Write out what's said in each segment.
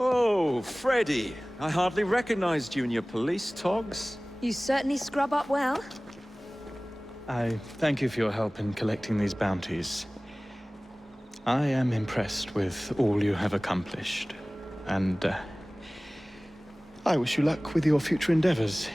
Oh, Freddy. I hardly recognized you in your police togs. You certainly scrub up well. I thank you for your help in collecting these bounties. I am impressed with all you have accomplished, and I wish you luck with your future endeavors.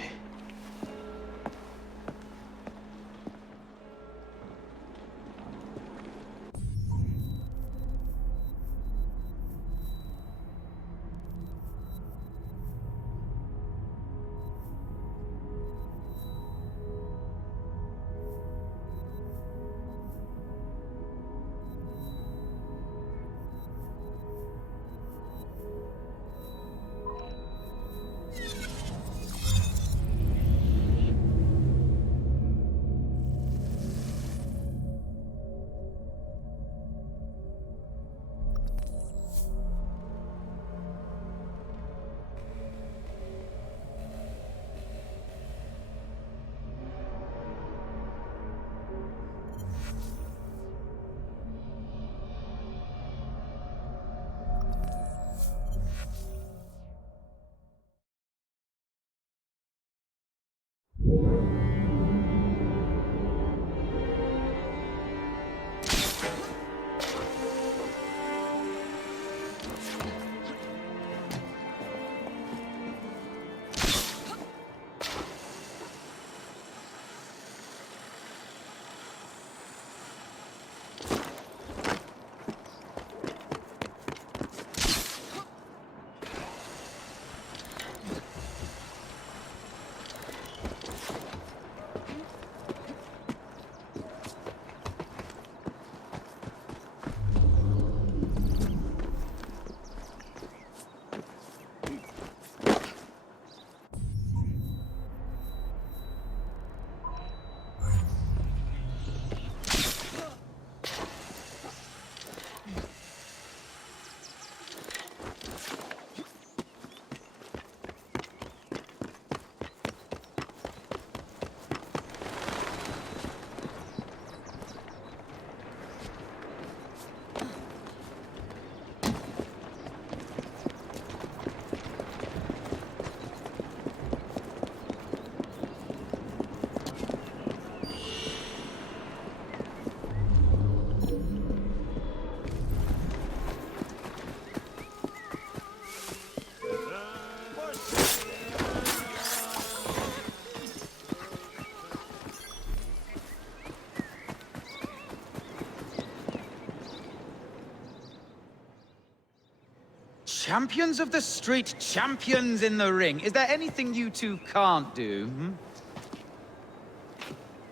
Champions of the street, champions in the ring. Is there anything you two can't do?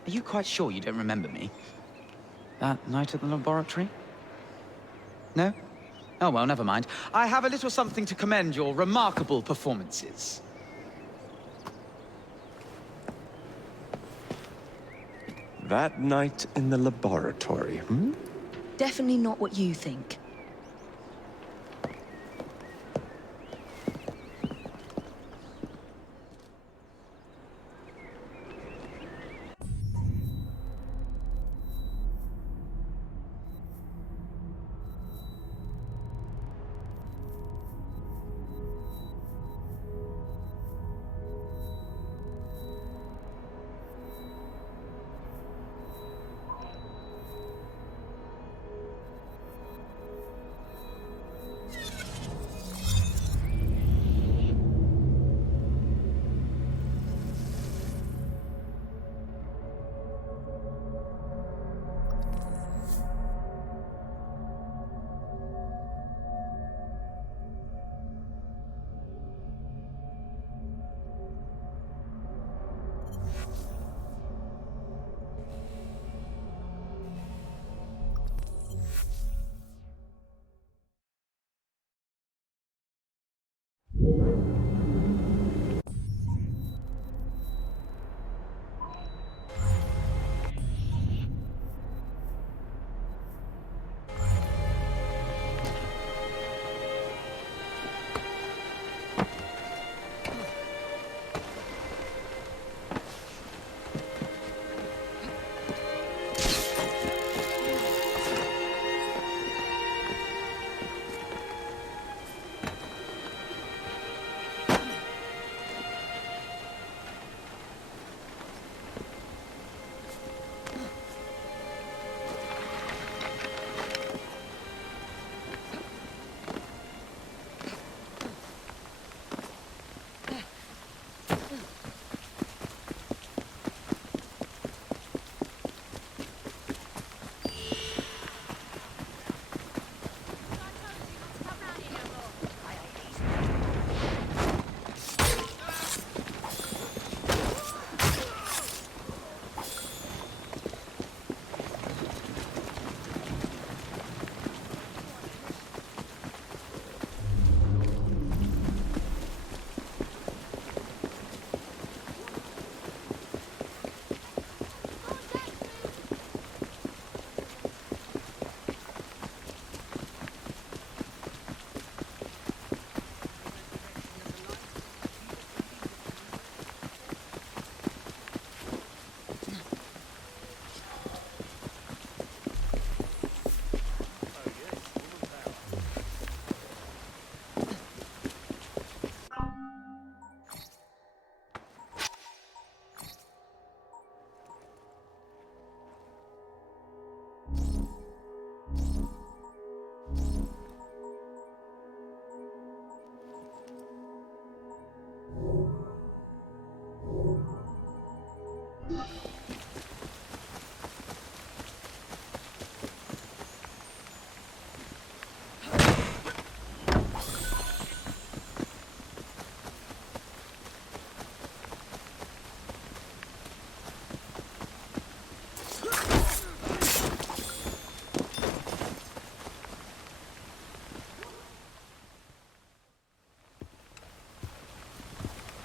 Are you quite sure you don't remember me? That night at the laboratory? No? Oh, well, never mind. I have a little something to commend your remarkable performances. That night in the laboratory, Definitely not what you think.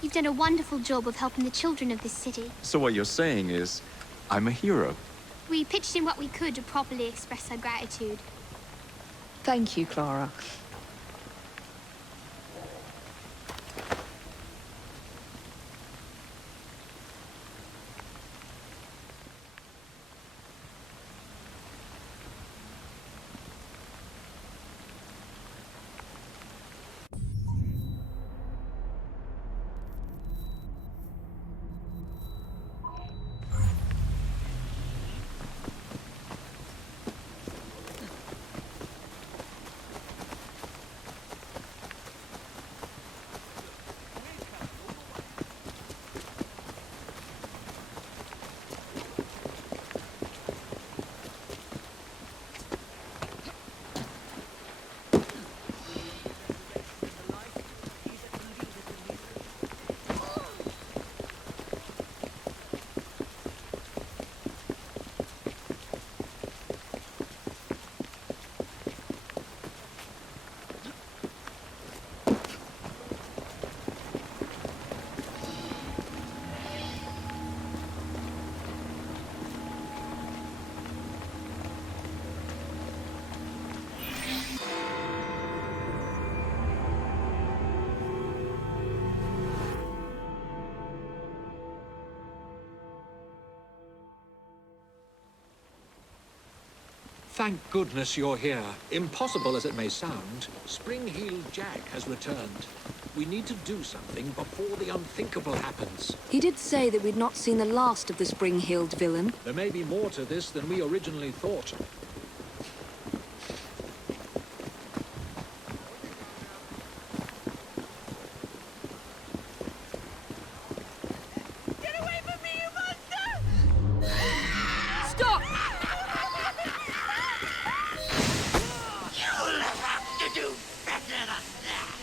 You've done a wonderful job of helping the children of this city. So what you're saying is, I'm a hero. We pitched in what we could to properly express our gratitude. Thank you, Clara. Thank goodness you're here. Impossible as it may sound, Spring-Heeled Jack has returned. We need to do something before the unthinkable happens. He did say that we'd not seen the last of the spring-heeled villain. There may be more to this than we originally thought. Stop! You'll have to do better than that.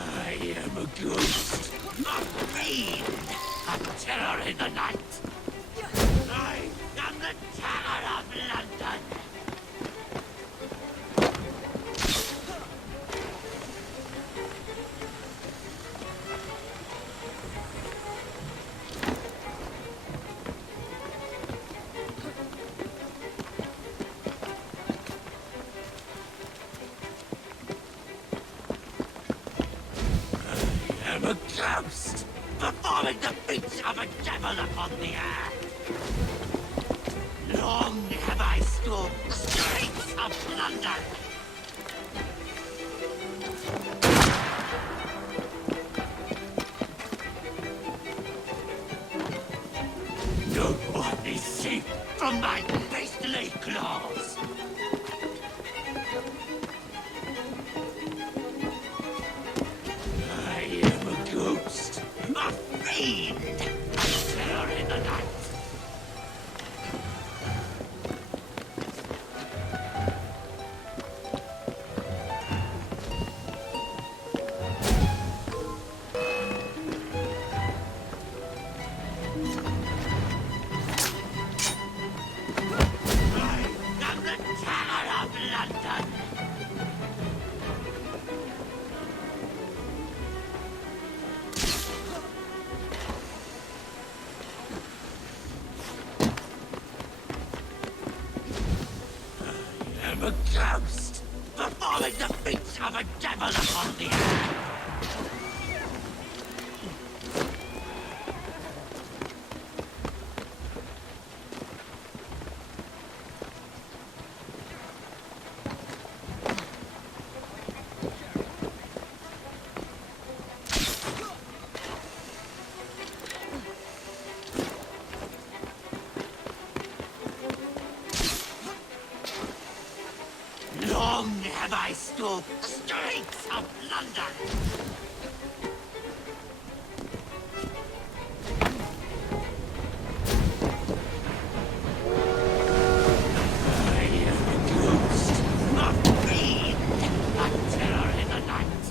I am a ghost, a fiend, a terror in the night. I am the terror of London. I am a ghost, performing the feats of a devil upon the earth. Long have I stalked the streets of London. No one is safe from my beastly claws. I am a ghost, a fiend, a terror in the night. I am the terror of London. I am a ghost, performing the feats of a devil upon the earth. Long have I stalked the streets of London. I am a ghost, a fiend, a terror in the night.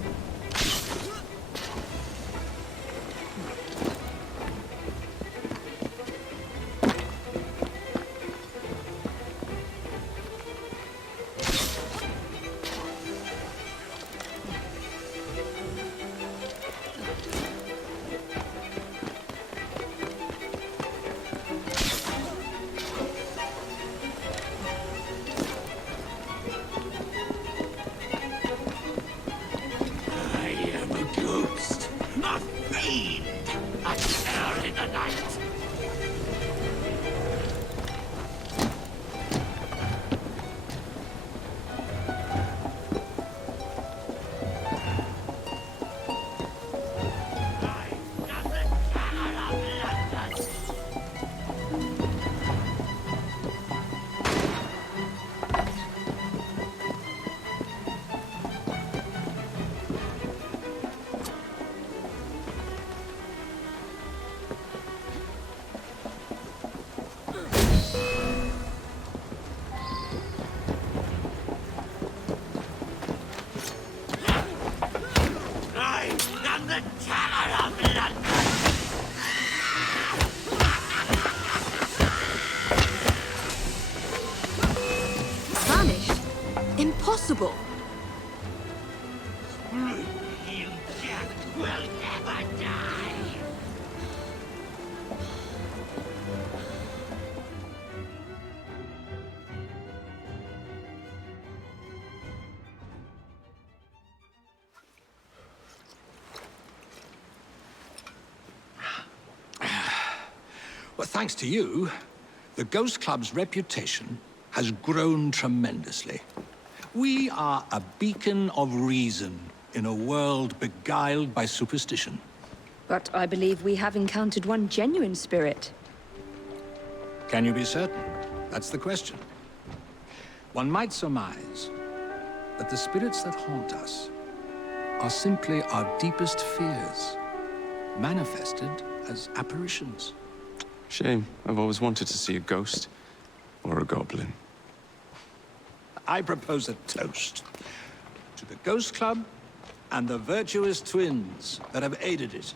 I am a ghost, a fiend, a terror in the night. I am the terror of London. I am the terror of London. Vanished? Impossible! You Jack will never die. Well, thanks to you, the Ghost Club's reputation has grown tremendously. We are a beacon of reason in a world beguiled by superstition. But I believe we have encountered one genuine spirit. Can you be certain? That's the question. One might surmise that the spirits that haunt us are simply our deepest fears, manifested as apparitions. Shame. I've always wanted to see a ghost. Or a goblin. I propose a toast to the Ghost Club and the virtuous twins that have aided it,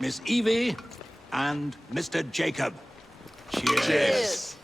Miss Evie and Mr. Jacob. Cheers. Cheers.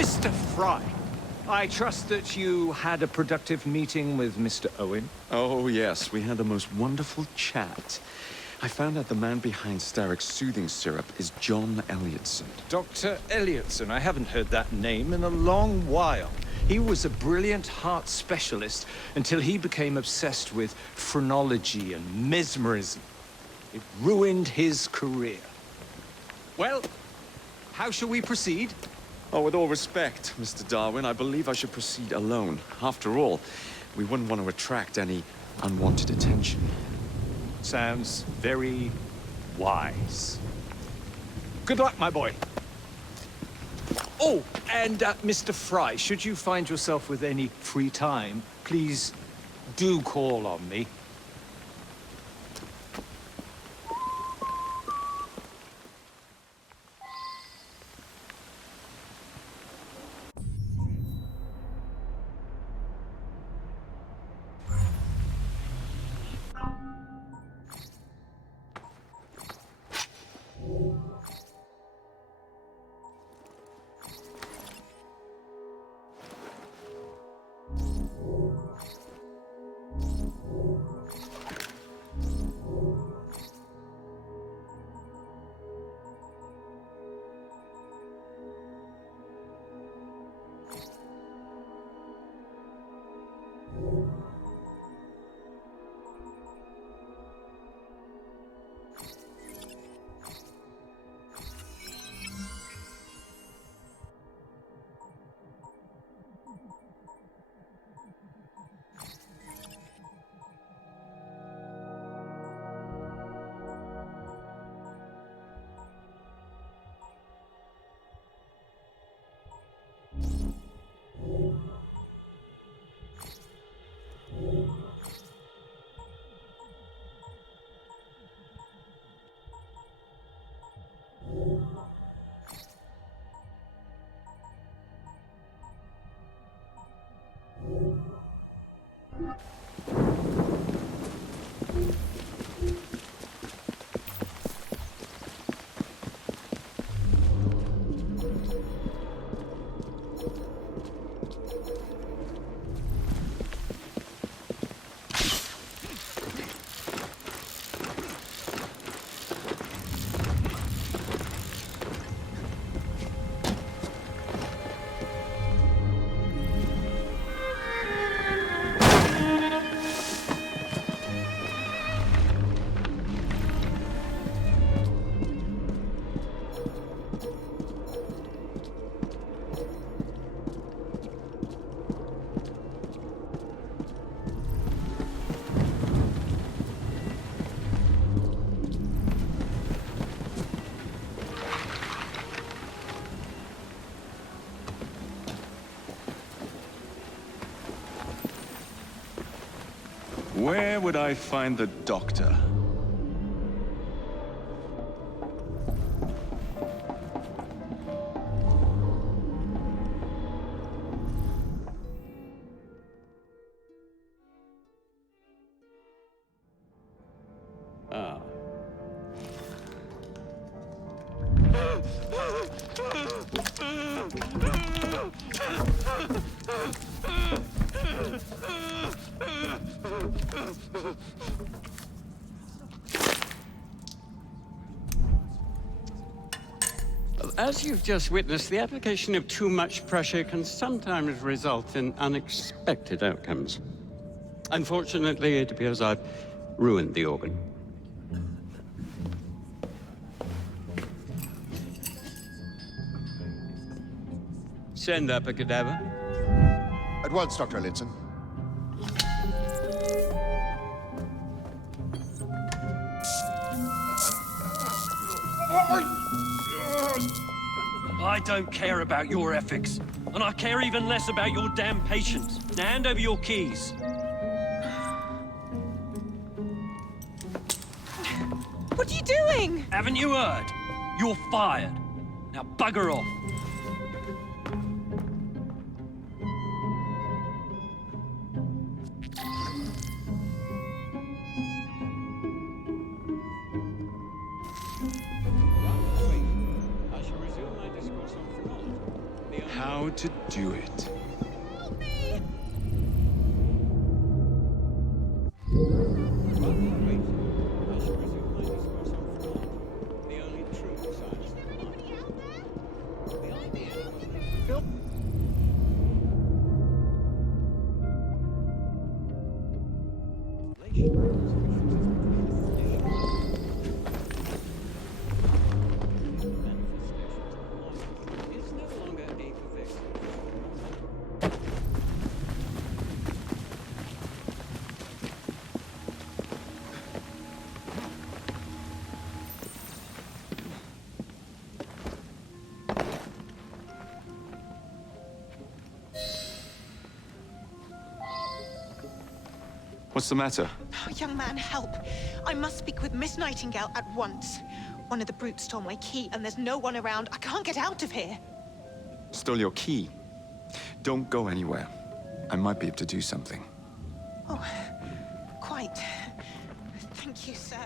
Mr. Fry, I trust that you had a productive meeting with Mr. Owen. Oh, yes. We had the most wonderful chat. I found out the man behind Starrick's soothing syrup is John Elliotson. Dr. Elliotson, I haven't heard that name in a long while. He was a brilliant heart specialist until he became obsessed with phrenology and mesmerism. It ruined his career. Well, how shall we proceed? Oh, with all respect, Mr. Darwin, I believe I should proceed alone. After all, we wouldn't want to attract any unwanted attention. Sounds very wise. Good luck, my boy. Oh, and Mr. Fry, should you find yourself with any free time, please do call on me. where would I find the doctor? Ah. As you've just witnessed, the application of too much pressure can sometimes result in unexpected outcomes. Unfortunately, it appears I've ruined the organ. Send up a cadaver. At once, Dr. Elliotson. I don't care about your ethics, and I care even less about your damn patience. Now hand over your keys. What are you doing? Haven't you heard? You're fired. Now bugger off. How to do it. What's the matter? Oh, young man, help. I must speak with Miss Nightingale at once. One of the brutes stole my key, and there's no one around. I can't get out of here. Stole your key. Don't go anywhere. I might be able to do something. Oh, quite. Thank you, sir.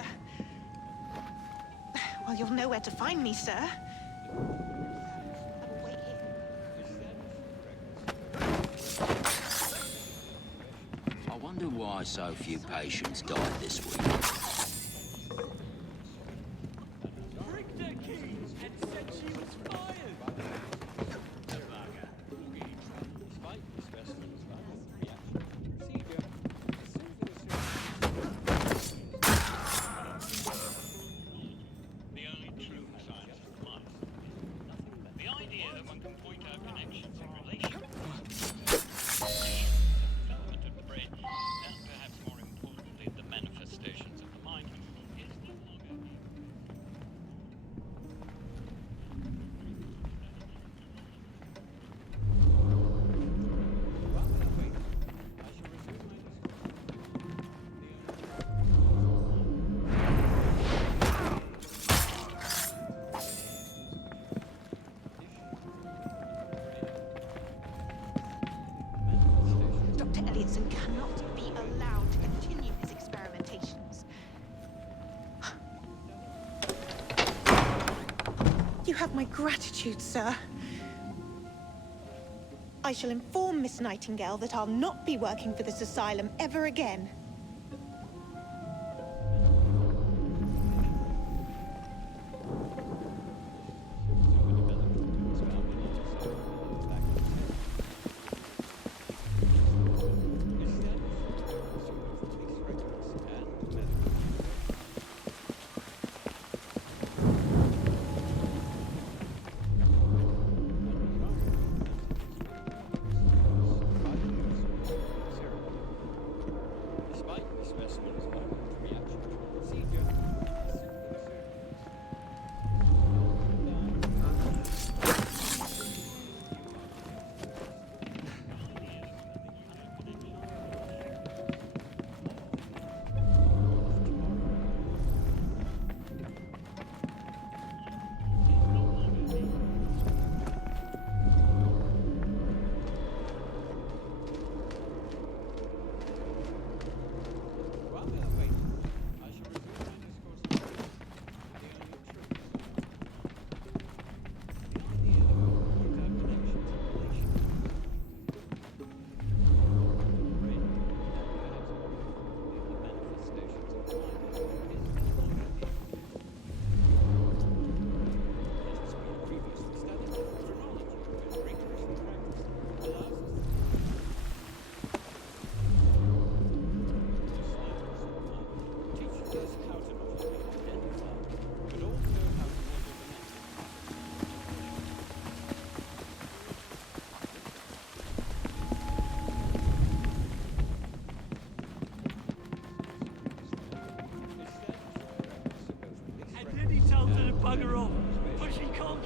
Well, you'll know where to find me, sir. I will wait here. I wonder why so few patients died this week. Dr. Elliotson cannot be allowed to continue his experimentations. You have my gratitude, sir. I shall inform Miss Nightingale that I'll not be working for this asylum ever again.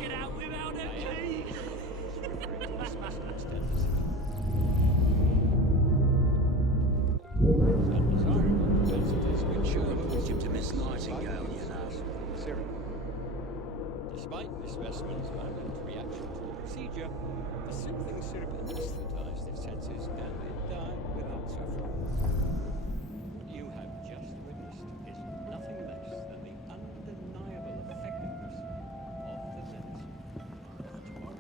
get out without a key. To Miss Nightingale, you know. Despite the specimen's violent reaction to the procedure, the soothing syrup anesthetized its senses and it died without suffering. What you have just witnessed is nothing less than the undeniable effectiveness of the medicine of tomorrow.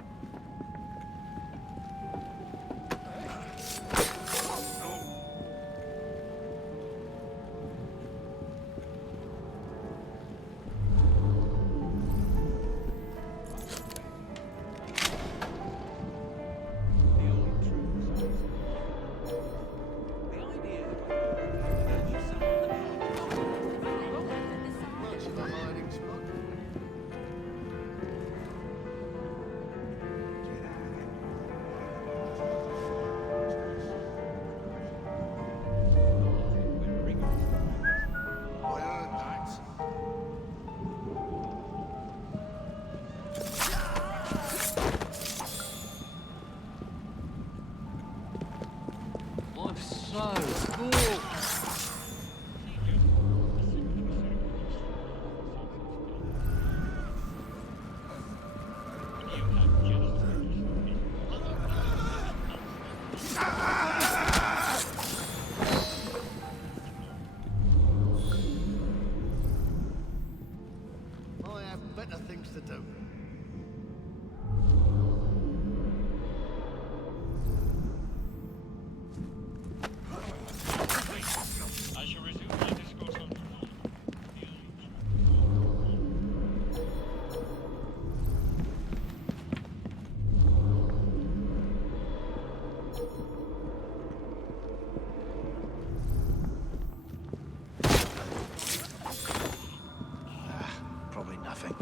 Better things to do. I shall resume my discourse on Probably nothing.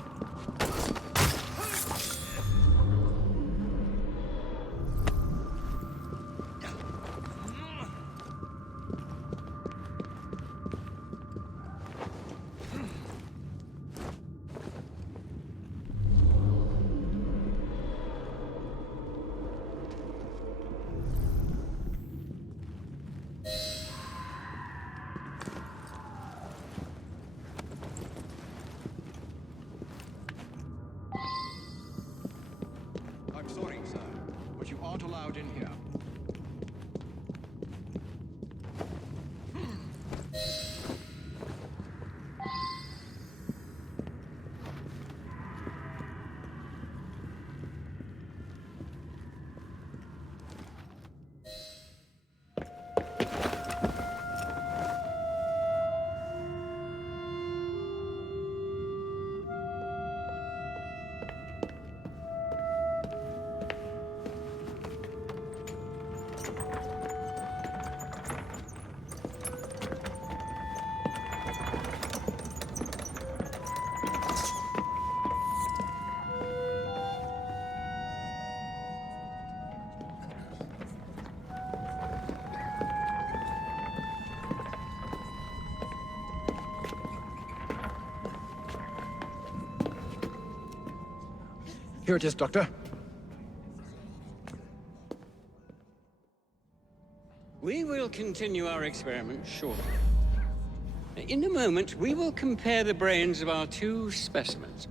I'm sorry, sir, but you aren't allowed in here. Here it is, Doctor. We will continue our experiment shortly. In a moment, we will compare the brains of our two specimens.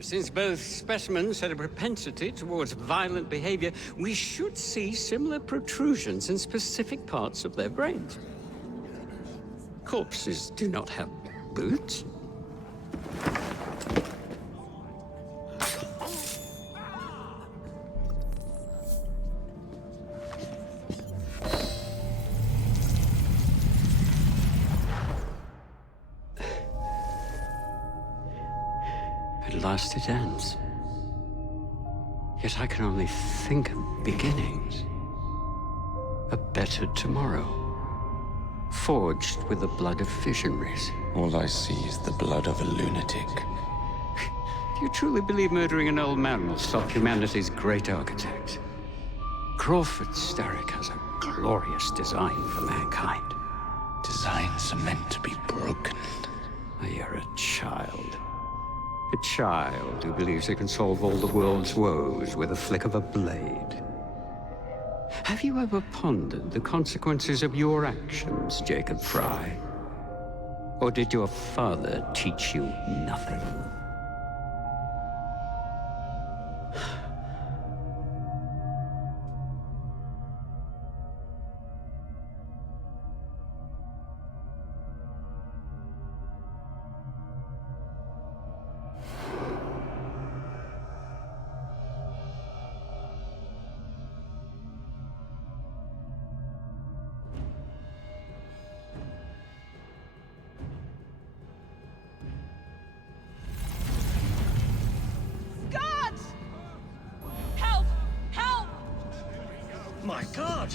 Since both specimens had a propensity towards violent behavior, we should see similar protrusions in specific parts of their brains. Corpses do not have boots. At last it ends. Yet I can only think of beginnings. A better tomorrow. Forged with the blood of visionaries. All I see is the blood of a lunatic. Do you truly believe murdering an old man will stop humanity's great architect? Crawford Starrick has a glorious design for mankind. Designs are meant to be broken. You're a child. A child who believes he can solve all the world's woes with a flick of a blade. Have you ever pondered the consequences of your actions, Jacob Fry? Or did your father teach you nothing? Guards! Help! Help! My God!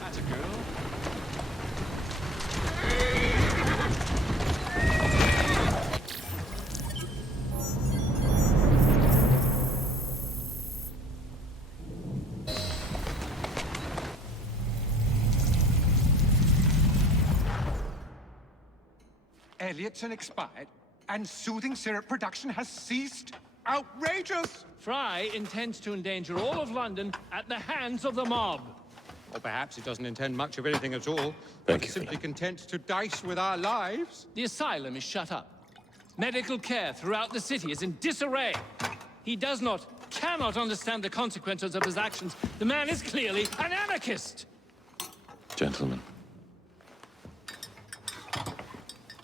That's a girl. Elliotson expired, and soothing syrup production has ceased? Outrageous! Fry intends to endanger all of London at the hands of the mob. Or perhaps he doesn't intend much of anything at all. Thank you, Simply content to dice with our lives. The asylum is shut up. Medical care throughout the city is in disarray. He cannot understand the consequences of his actions. The man is clearly an anarchist. Gentlemen.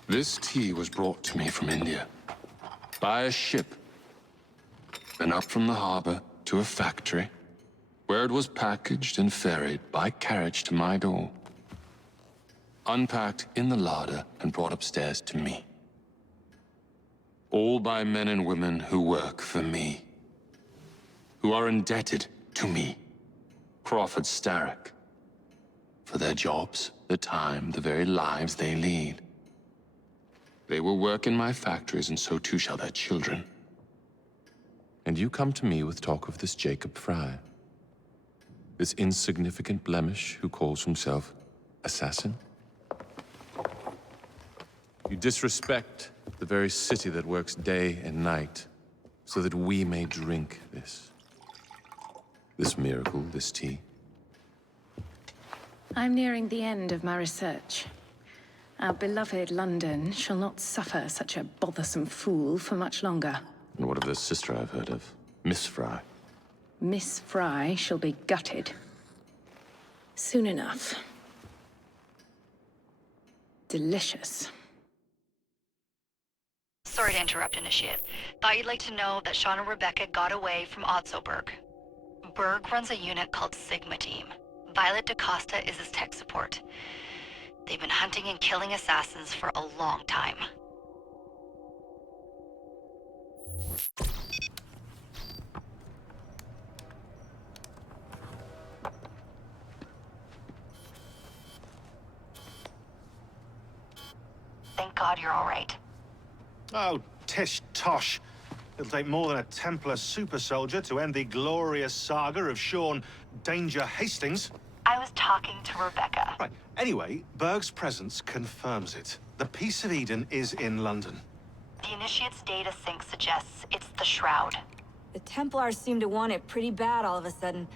This tea was brought to me from India. By a ship. Then up from the harbor to a factory, where it was packaged and ferried by carriage to my door. Unpacked in the larder and brought upstairs to me. All by men and women who work for me. Who are indebted to me, Crawford Starrick, for their jobs, the time, the very lives they lead. They will work in my factories, and so too shall their children. And you come to me with talk of this Jacob Fry. This insignificant blemish who calls himself assassin? You disrespect the very city that works day and night so that we may drink this miracle, this tea. I'm nearing the end of my research. Our beloved London shall not suffer such a bothersome fool for much longer. And what of the sister I've heard of, Miss Fry? Miss Fry shall be gutted. Soon enough. Delicious. Sorry to interrupt, Initiate. Thought you'd like to know that Sean and Rebecca got away from Otzoberg. Berg runs a unit called Sigma Team. Violet DaCosta is his tech support. They've been hunting and killing assassins for a long time. Thank God you're all right. Oh, tish tosh. It'll take more than a Templar super soldier to end the glorious saga of Sean Danger Hastings. I was talking to Rebecca. Right. Anyway, Berg's presence confirms it. The Peace of Eden is in London. The Initiate's data sync suggests it's the Shroud. The Templars seem to want it pretty bad all of a sudden.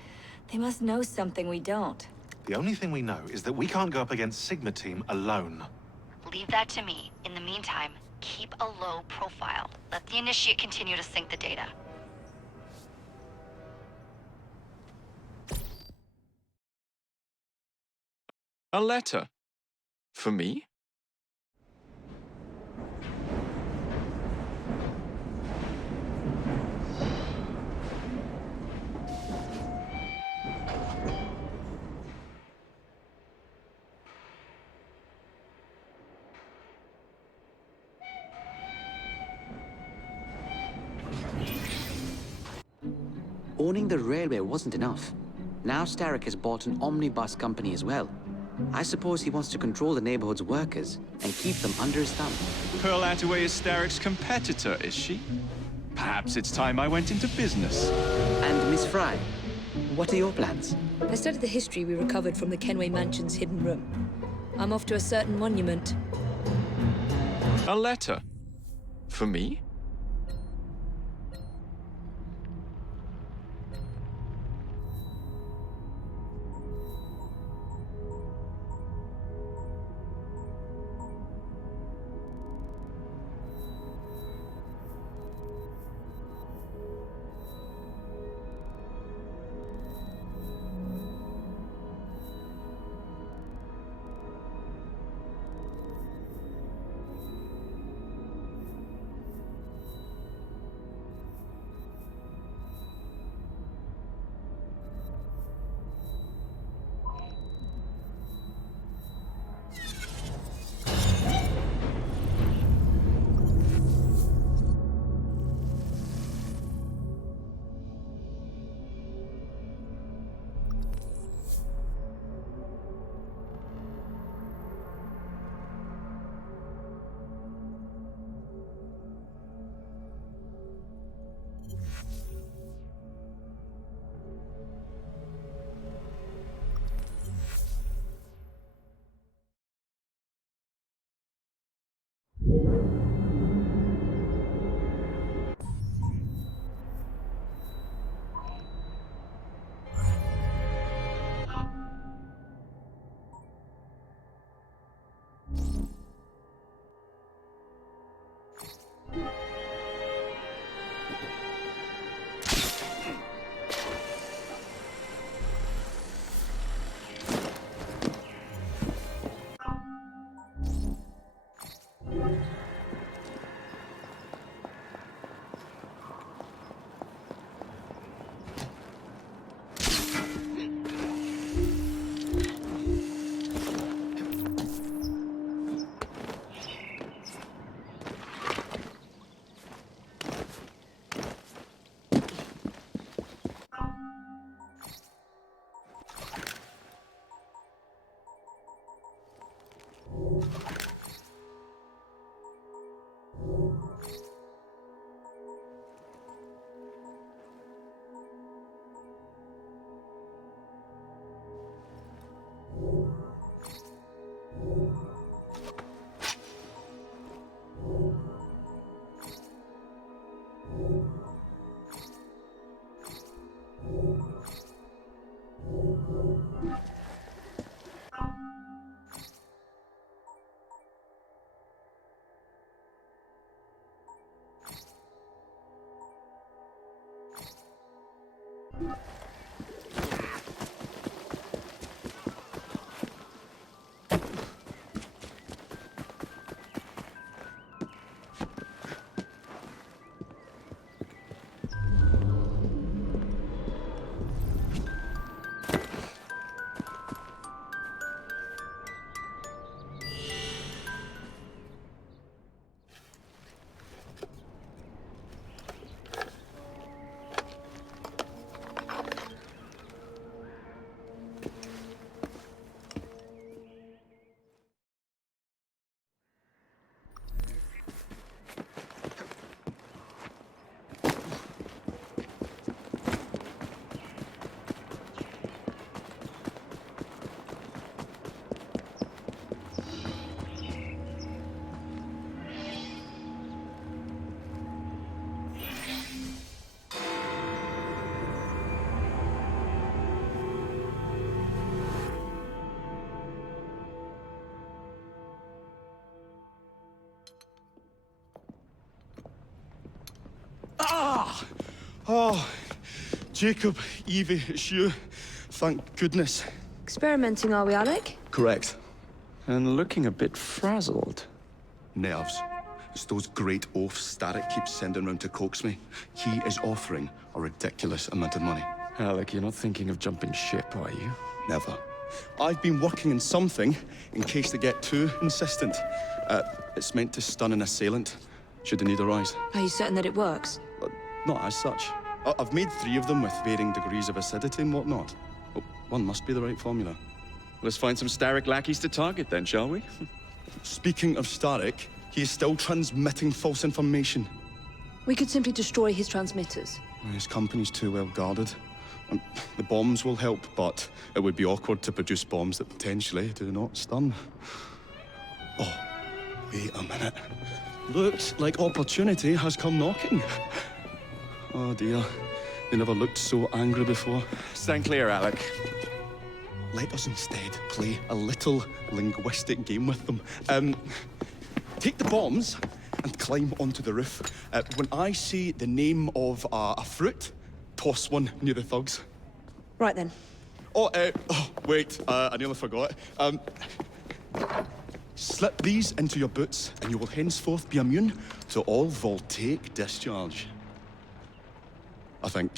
They must know something we don't. The only thing we know is that we can't go up against Sigma Team alone. Leave that to me. In the meantime, keep a low profile. Let the Initiate continue to sync the data. A letter? For me? Owning the railway wasn't enough. Now Starrick has bought an omnibus company as well. I suppose he wants to control the neighborhood's workers and keep them under his thumb. Pearl Attaway is Starrick's competitor, is she? Perhaps it's time I went into business. And Miss Fry, what are your plans? I studied the history we recovered from the Kenway Mansion's hidden room. I'm off to a certain monument. A letter? For me? Ah! Oh, Jacob, Evie, it's you. Thank goodness. Experimenting, are we, Alec? Correct. And looking a bit frazzled. Nerves. It's those great oafs Starrick keeps sending round to coax me. He is offering a ridiculous amount of money. Alec, you're not thinking of jumping ship, are you? Never. I've been working on something in case they get too insistent. It's meant to stun an assailant, should the need arise. Are you certain that it works? Not as such. I've made 3 of them with varying degrees of acidity and whatnot. One must be the right formula. Let's find some Starrick lackeys to target then, shall we? Speaking of Starrick, he is still transmitting false information. We could simply destroy his transmitters. His company's too well guarded. The bombs will help, but it would be awkward to produce bombs that potentially do not stun. Oh, wait a minute. Looks like opportunity has come knocking. Oh dear, they never looked so angry before. Stand clear, Alec. Let us instead play a little linguistic game with them. Take the bombs and climb onto the roof. When I say the name of a fruit, toss one near the thugs. Right then. Oh, wait, I nearly forgot. Slip these into your boots, and you will henceforth be immune to all voltaic discharge. I think.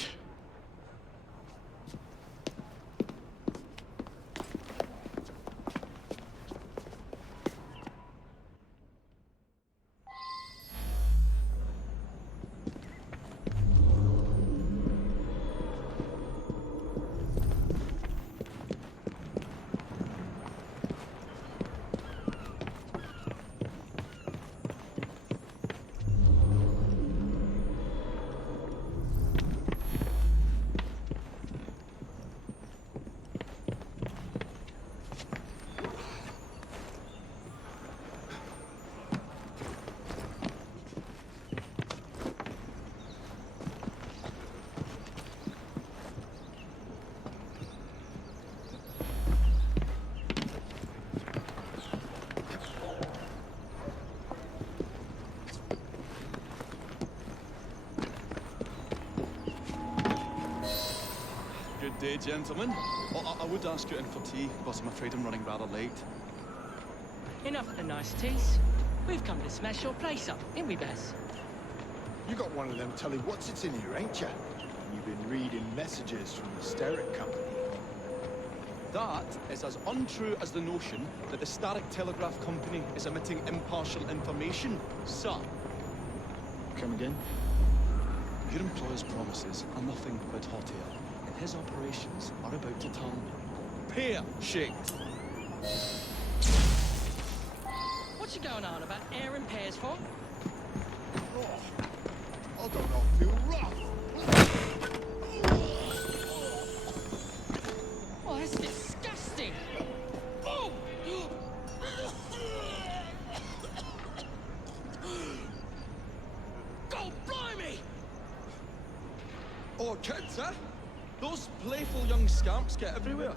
Good day, gentlemen. Oh, I would ask you in for tea, but I'm afraid I'm running rather late. Enough of the nice teas. We've come to smash your place up, ain't we, Bess? You got one of them telly what's-its in here, ain't you? You've been reading messages from the Starrick Company. That is as untrue as the notion that the Starrick Telegraph Company is emitting impartial information, sir. Come again? Your employer's promises are nothing but hot air, and his operations are about to turn pear-shaped. What's you going on about air and pears for? Oh, I don't know, I feel rough. Oh, that's disgusting. Oh! God blimey! Oh, kids, eh? Those playful young scamps get everywhere.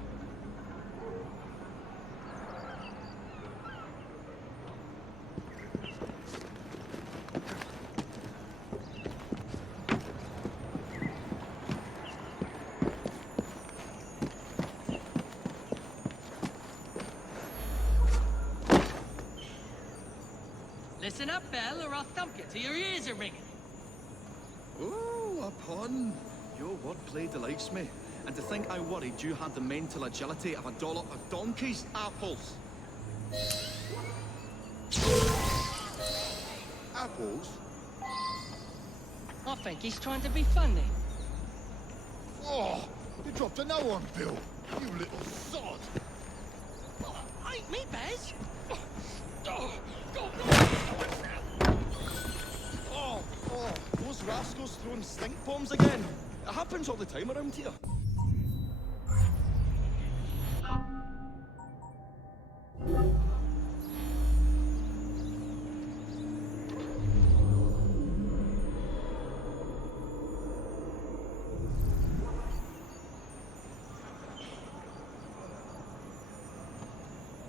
Listen up, Belle, or I'll thump you till your ears are ringing. Oh, a pun. Your wordplay delights me. And to think I worried you had the mental agility of a dollop of donkey's apples. Apples? I think he's trying to be funny. Oh, you dropped another one, Bill. You little sod. Ain't me, Bez. Oh, those rascals throwing stink bombs again. It happens all the time around here.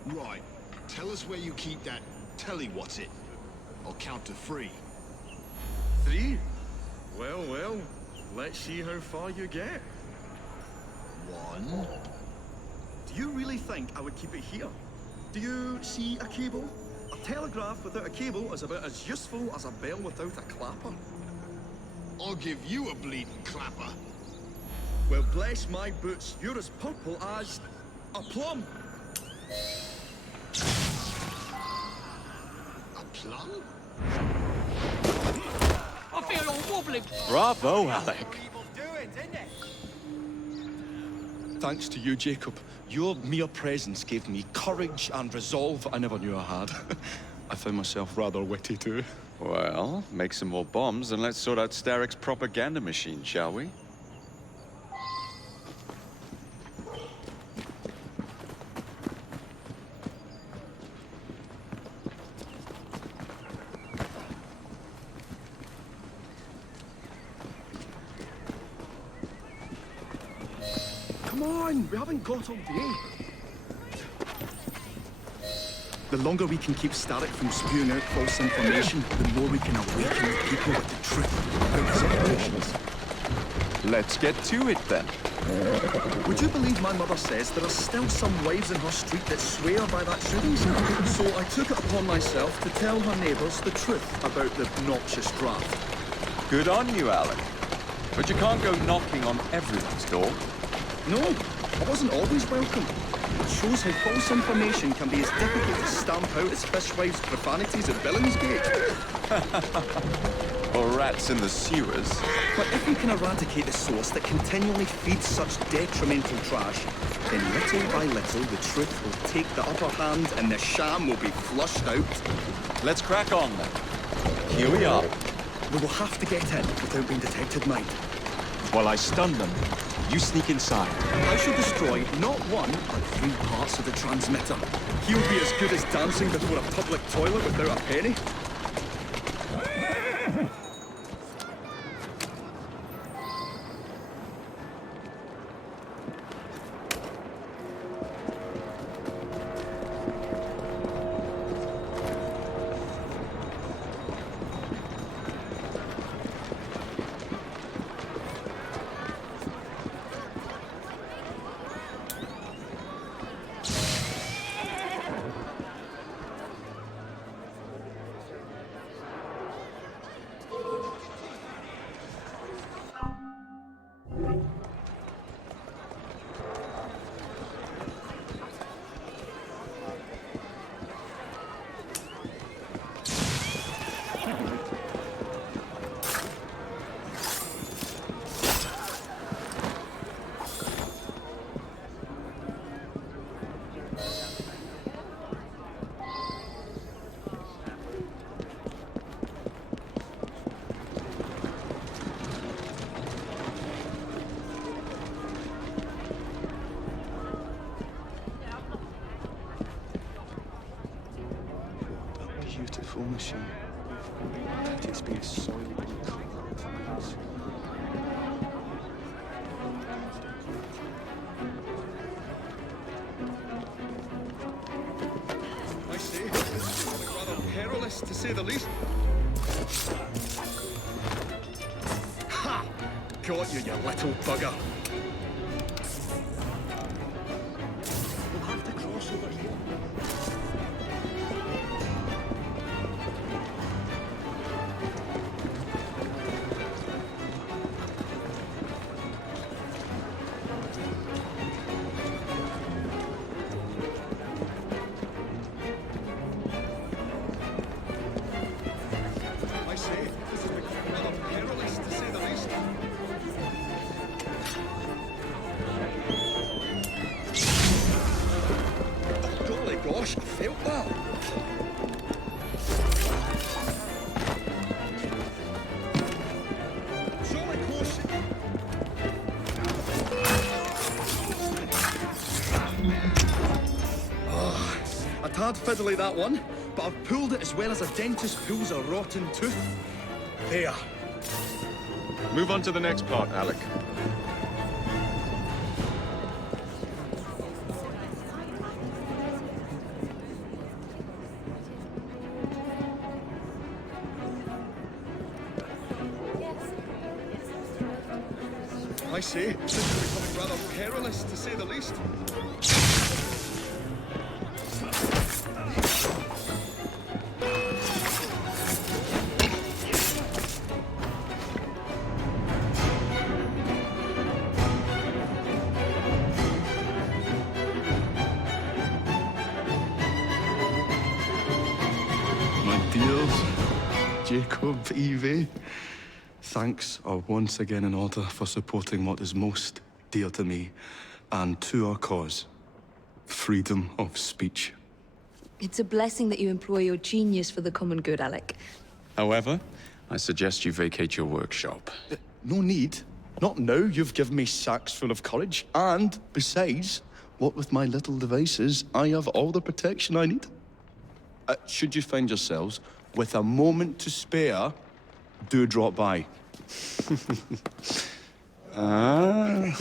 Right. Tell us where you keep that telly-what's-it. I'll count to 3. 3? Well, let's see how far you get. 1. Do you really think I would keep it here? Do you see a cable? A telegraph without a cable is about as useful as a bell without a clapper. I'll give you a bleeding clapper. Well, bless my boots, you're as purple as a plum. A plum? I feel all wobbly. Bravo, Alec. Thanks to you, Jacob. Your mere presence gave me courage and resolve I never knew I had. I found myself rather witty too. Well, make some more bombs and let's sort out Starrick's propaganda machine, shall we? Come on, we haven't got all day. The longer we can keep Starrick from spewing out false information, the more we can awaken the people with the truth about his operations. Let's get to it then. Would you believe my mother says there are still some wives in her street that swear by that shooting star? So I took it upon myself to tell her neighbours the truth about the obnoxious draft. Good on you, Alec. But you can't go knocking on everyone's door. No, I wasn't always welcome. It shows how false information can be as difficult to stamp out as fishwives' profanities at Billingsgate. Or rats in the sewers. But if we can eradicate the source that continually feeds such detrimental trash, then little by little the truth will take the upper hand and the sham will be flushed out. Let's crack on then. Here we are. We will have to get in without being detected, mind. While I stun them, you sneak inside. I shall destroy not one, but 3 parts of the transmitter. He'll be as good as dancing before a public toilet without a penny. Beautiful machine. It's been soiled and colored. I say, this is becoming rather perilous, to say the least. Ha! Got you, you little bugger. We'll have to cross over here. Gosh, I felt that. Surely close. A tad fiddly that one, but I've pulled it as well as a dentist pulls a rotten tooth. There. Move on to the next part, Alec. I say, this is becoming rather perilous, to say the least. My dears, Jacob, Evie, thanks are once again in order for supporting what is most dear to me, and to our cause. Freedom of speech. It's a blessing that you employ your genius for the common good, Alec. However, I suggest you vacate your workshop. No need. Not now you've given me sacks full of courage. And, besides, what with my little devices, I have all the protection I need. Should you find yourselves with a moment to spare, do drop by. Ah.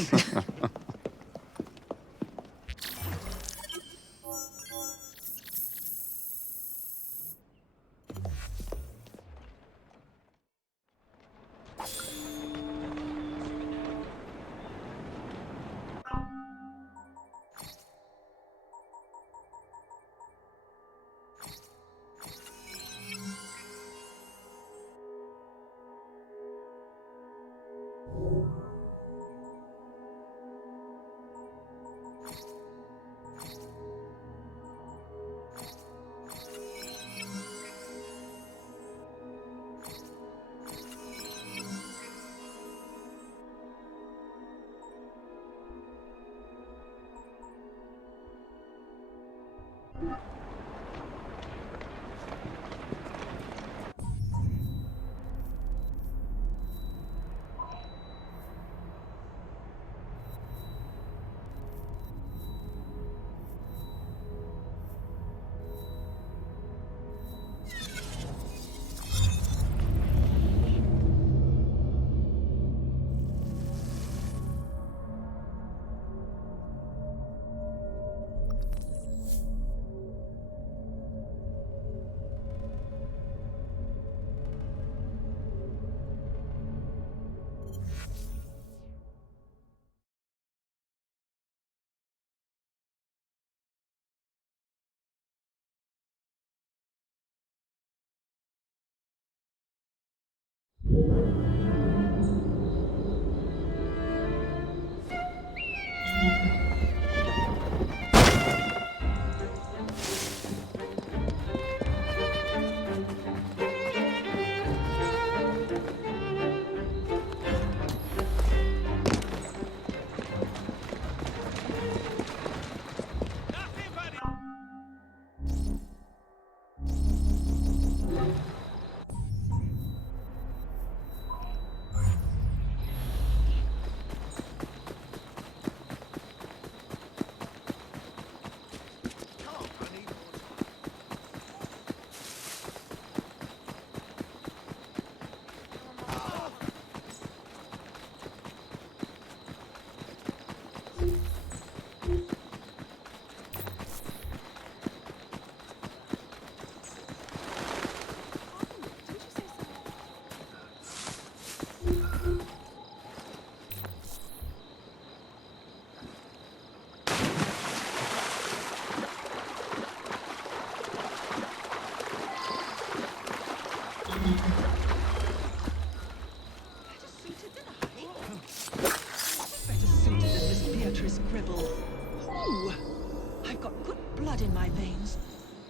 I've got good blood in my veins.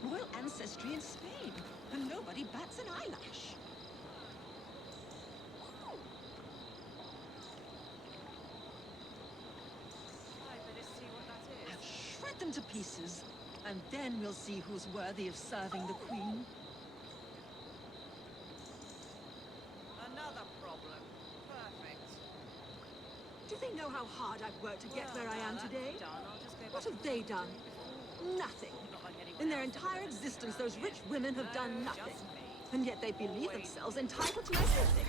Royal ancestry in Spain. And nobody bats an eyelash. I'll shred them to pieces. And then we'll see who's worthy of serving the Queen. Another problem. Perfect. Do they know how hard I've worked to get where I am today? What have they done? Nothing. In their entire existence, those rich women have done nothing. And yet they believe themselves entitled to everything.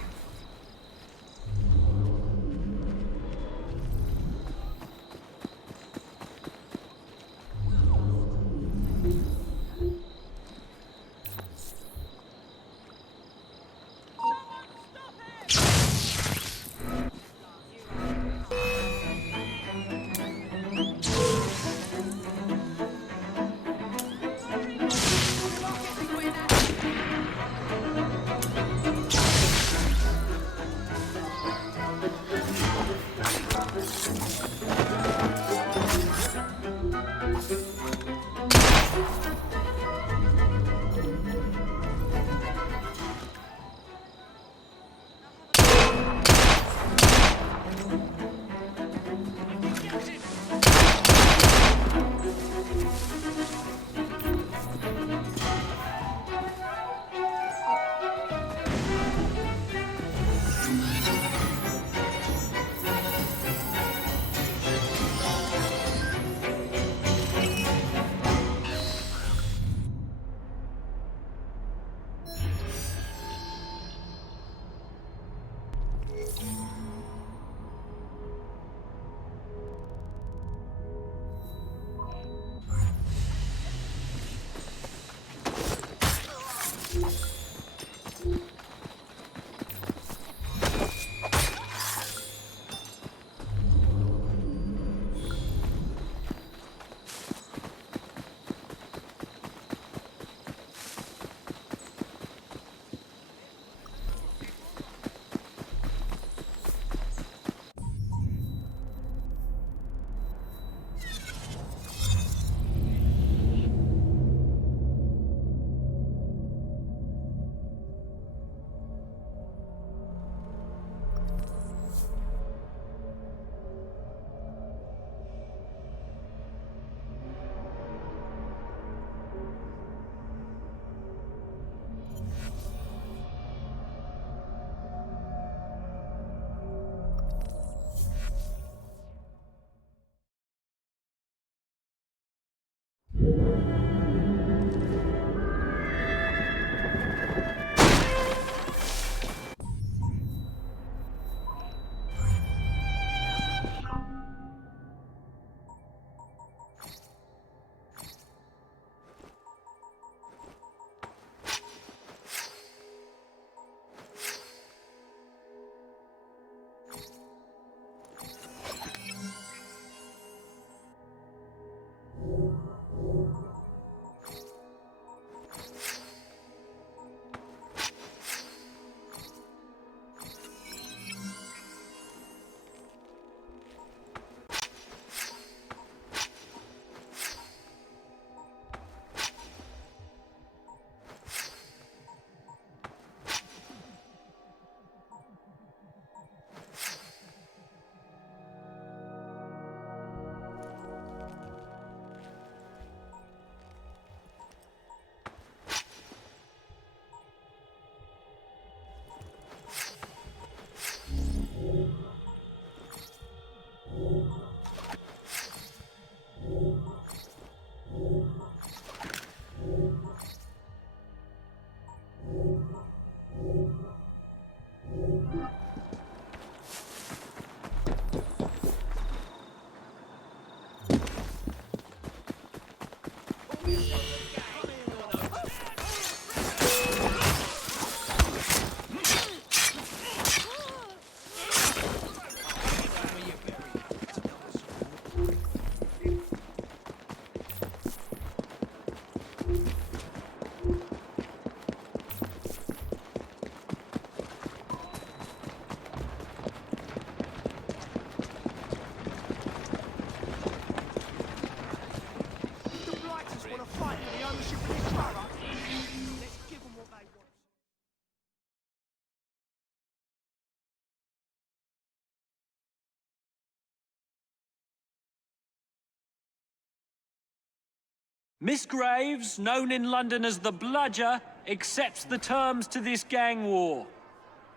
Miss Graves, known in London as the Bludger, accepts the terms to this gang war.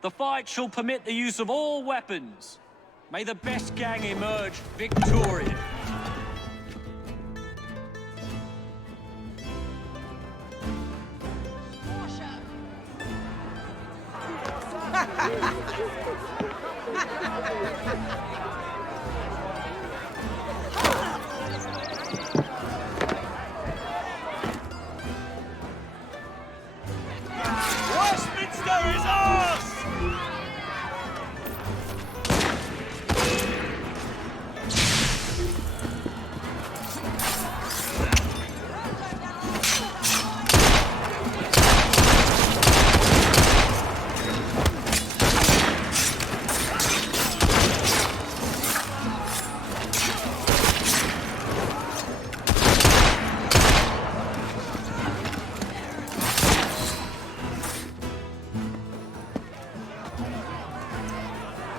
The fight shall permit the use of all weapons. May the best gang emerge victorious. Westminster is ours!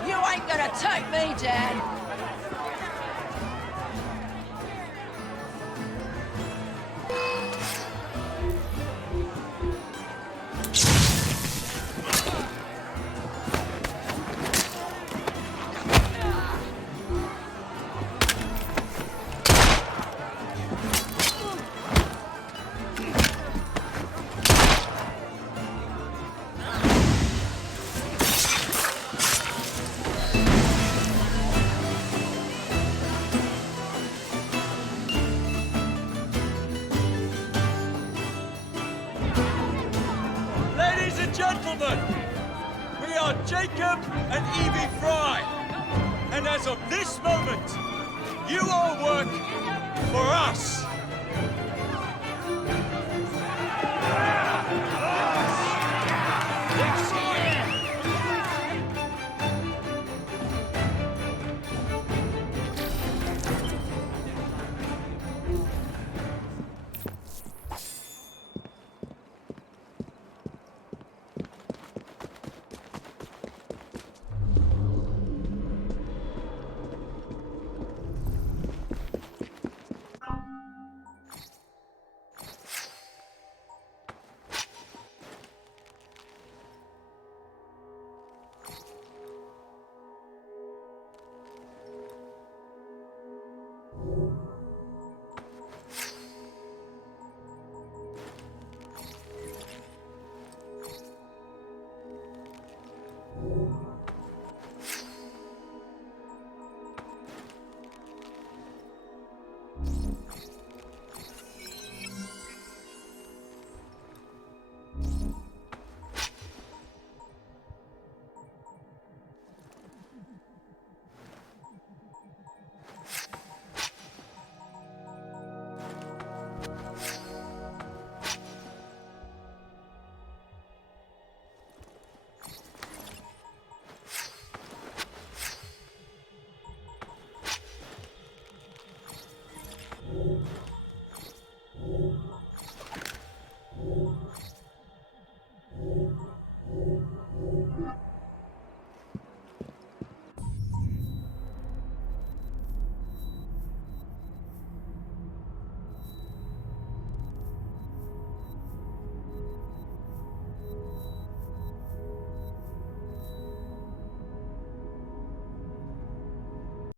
You ain't gonna take me down! Ladies and gentlemen, we are Jacob and Evie Fry. And as of this moment, you all work for us.